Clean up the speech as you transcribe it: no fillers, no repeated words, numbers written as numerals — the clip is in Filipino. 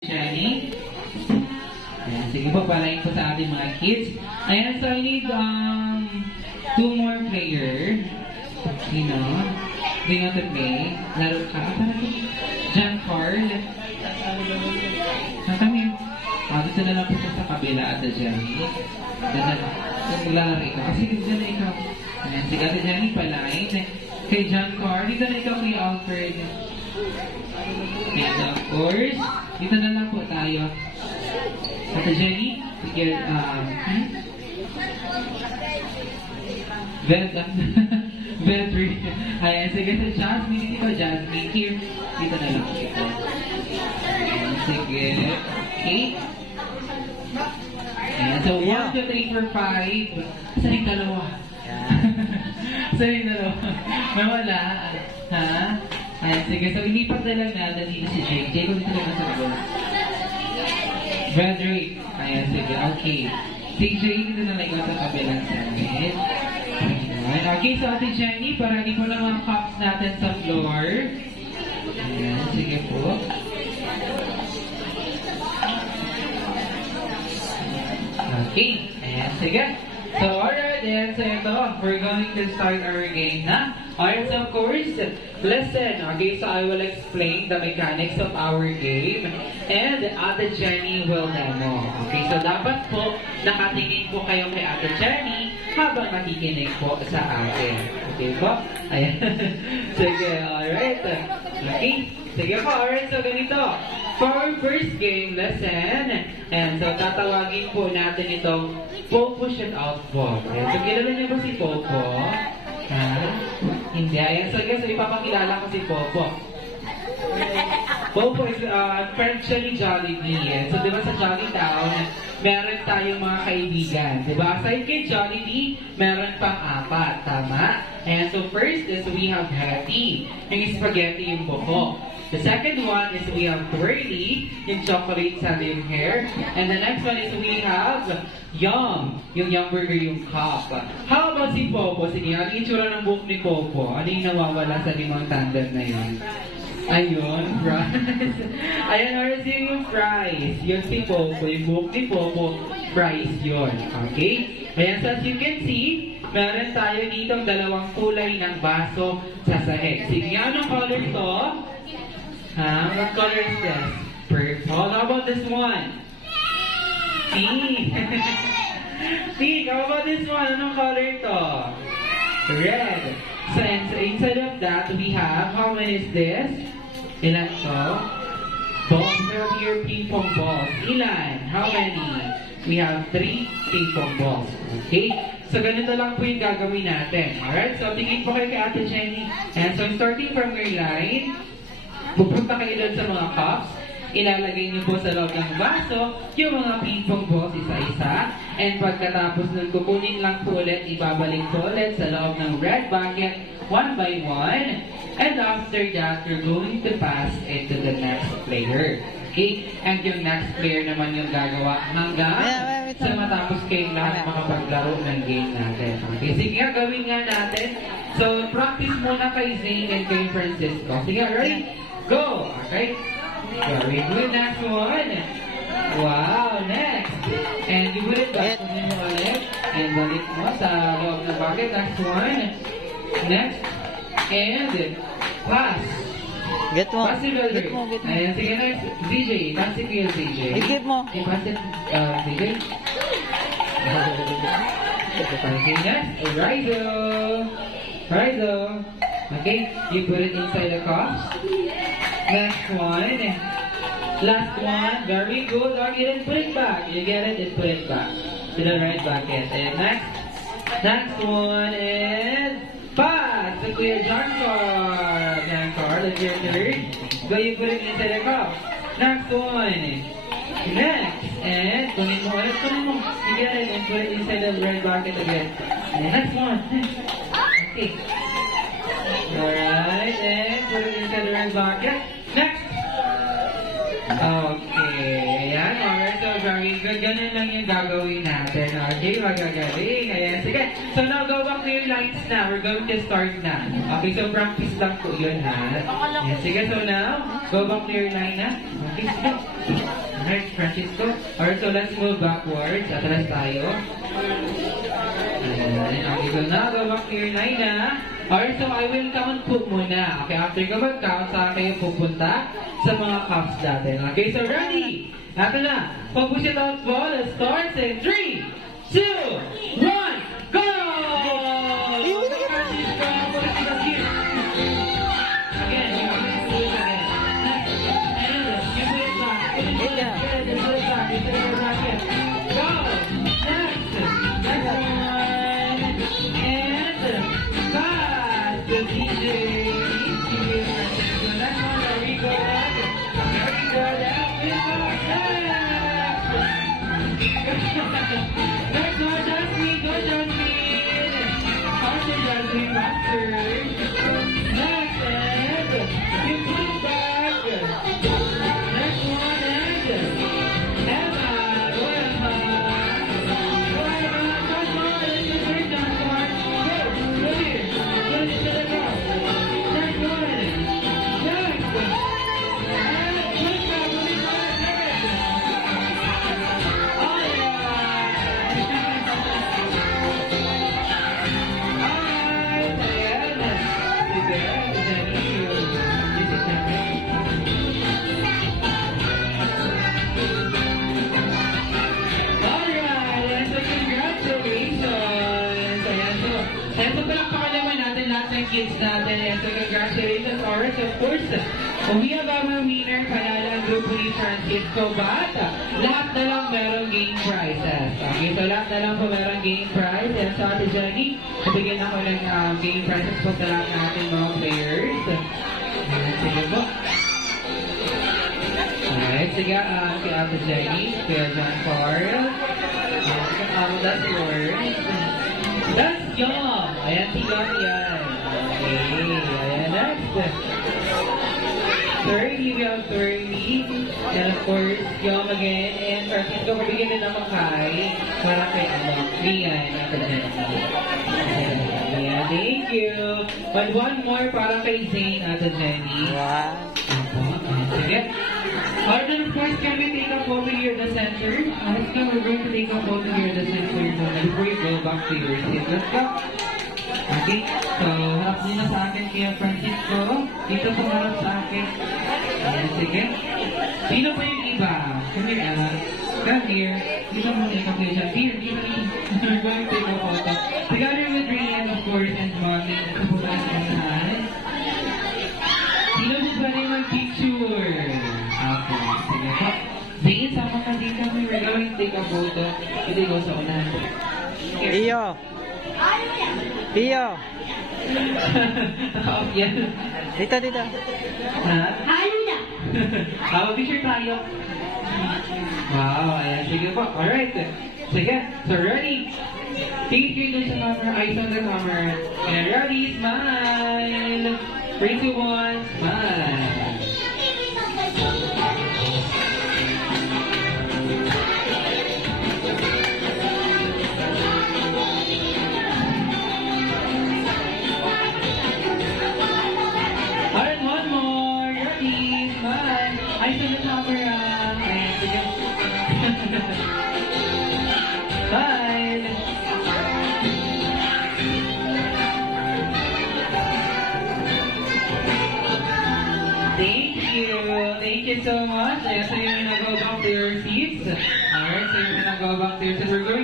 Jenny. Ayan, sige po, palain po sa ating mga kids. Ayan, so I need two more player. Sino? Do you want to play? Laro ka? John Carl. Kami. Dito na lang po siya sa kabila, Ate Jenny. Naglalari ka. Kasi dito na ikaw. Ayan, sige Ate Jenny, palain. Kay John Carl, dito na ikaw kay Alfred. And of course, dito na lang po tayo. Ate Jenny, sige, Vedri. Ayan, sige sa Jasmine, dito Jasmine, here. Dito na lang po ito. Ayan, sige. Okay. Ayan, so 1, 2, 3, 4, 5. Saan yung dalawa? Saan yung dalawa? Mawala. Ha? Ayan, sige. So, ilipat na lang natin dito si Jake. Jake, kung dito naman sa labas. Frederick. Ayan, sige. Okay. Si Jake, dito na lang ikaw sa kabilang side. Ayan. Okay, so Ate Jenny, para di po lang mga cups natin sa floor. Ayan, sige po. Okay. Ayan, sige. So, alright, and so ito, we're going to start our game na. Alright, so of course, listen, okay, so I will explain the mechanics of our game, and Ate Jenny will demo. Okay, so dapat po, nakatingin po kayo kay Ate Jenny habang nakikinig po sa atin. Okay po? Ayan. Sige, alright. Okay, sige po, alright, so ganito. For our first game lesson, and so tatawagin po natin itong Popo Shootout Ball. So kilala niyo ba si Popo? Ha? Hindi. Ayan, so guys, ipapakilala ko si Popo. Popo is friend siya ni Jollibee. So di ba sa Jollytown, meron tayong mga kaibigan. Di ba? Aside kay Jollibee, meron pang 4. Tama? And so first is we have Hetty, yung spaghetti yung buko. The second one is we have Twirly, yung chocolate sa yung hair. And the next one is we have Yum, yung Yum Burger yung cup. How about si Popo? Sige, ano yung itsura ng buhok ni Popo? Ano yung nawawala sa limang tandem na yun? Ayun, fries. Ayan, oras yung fries. Yun si Popo, yung buhok ni Popo, fries yun. Okay? Ayan, so as you can see, meron tayo ditong dalawang kulay ng baso sa sahig. Sige, anong color to? What color is this? Purple. How about this one? Pink. Pink. How about this one? Anong color to? Red. So inside of that, we have, how many is this? Ilan to? Balls. There here, ping pong balls. Ilan? How many? We have 3 ping pong balls. Okay? So, ganito lang po yung gagawin natin. Alright? So, tingin po kayo kay Ate Jenny. And so, starting from your line, pupunta kayo doon sa mga cups, ilalagay niyo po sa loob ng baso yung mga ping-pong balls isa-isa, and pagkatapos nun, kukunin lang po ulit, ibabalik po ulit sa loob ng red bucket, one by one, and after that, you're going to pass it to the next player. Okay? And yung next player naman yung gagawa hanggang sa matapos kayong lahat makapaglaro ng game natin. Okay? Sige nga, gawin nga natin. So, practice muna kay Zane and kay Francisco. Sige, ready? Go! Okay? Very good. Next one. Wow, next. And you put it back on mo ulit. And balik mo sa loob ng bucket. Next one. Next. And pass. Get mo. Pass it over. Get mo. Ayan, sige next. DJ. Pass it here, DJ. Get mo. Okay, pass it, DJ. Okay, next. Rizo. Rizo. Okay, you put it inside the cups. Next one. Last one. Very good. Okay, then put it back. You get it? Then put it back to the right bucket. And next. Next one is pass. So clear John Carl. John Carl, that's your third. Go, you put it inside the cup. Next one. Next. And kunin mo ulit. Kunin mo. You get it? And put it inside the red bucket again. And next one. Okay. Alright, and put it inside the red bucket. Next! Okay, ayan. Alright, so very good. Ganun lang yung gagawin natin. Okay, magagaling. Ayan, sige. So now, go back to your lines na. We're going to start na. Okay, so practice lang po yun, ha? Ayan, sige, so now, go back to your line na. Okay, sige. Alright, Francisco. Alright, so let's move backwards. Atras tayo. Ayan, okay, so now go back to your line na. Alright, so I will count po muna. Okay, after ko mag-count, saka kayo pupunta sa mga cups natin. Okay, so ready? Ito na. Pag-push it out ball, starts in 3, 2, 1, go! Francisco, put it to the here. Again, you have to do it again. Next, and you put it back. Put it back. Put it back. You put it back in. Go! Next. Next one. And pass the DJ. The next one, there we go. There we go. There we go. Next one, Jasmine. Go, Jasmine. Faster, Jasmine. Faster. Next, and you put it back. Next one, and Emma. Go, Emma. Go, Emma. Come on. It's your turn, Johnson. Go. Go here. Go to the ground. Next one. Next. And put it back. Put it back. Kids natin, and so congratulations, Oris, of course. We have our winner, panalo ang grupo ni Francisco Bata. Lahat na lang merong game prizes. Okay, so lahat na lang po merong game prize. And so, Ate Jenny, nabigyan ako ng game prizes po sa lahat natin mga players. Ayan, sige po. Alright, sige, si Ate Jenny, Kuya John Carl. That's yours. That's Yom. Ayan, si Yom yan. Okay, ayan, next. 30, we have 30. And of course, Yom again. And Francisco, pabigyan din naman kay para kay Rian, Ate Jenny. Ayan, thank you. But one more para kay Zane, Ate Jenny. Wow. Sige. Alright, then of course, can we take a photo here at the center? Let's go, we're going to take a photo here at the center before you go back to your seat. Let's go. Okay, so harap din na sa akin kaya Francisco. Dito po harap sa akin. Ayan, sige. Sino pa yung iba? Come here, Ella. Come here. Dito muna ikaw kayo dyan. Here, dito me. We're going to take a photo. Together with Rian, of course, and Mommy. Ito po tayo sa unahan. Sino po ba rin mag-picture? Okay, sige po. Zane, sama ka dito. We're going to take a photo. Ito go sa unahan. Iyo. Iyo. Yan. Dito, dito. Ha? Picture tayo. Wow, ayan. Sige po. Alright. Sige. So, ready? Take it dun sa camera. Eyes on the camera. And ready, smile. 3, 2, 1, smile. Alright, one more. Ready, smile. Eyes on the camera. Ayan, sige. Smile. Thank you. Thank you so much. Ayan, so you're gonna go back to your seats. Alright, so you're gonna go back to your seats. We're going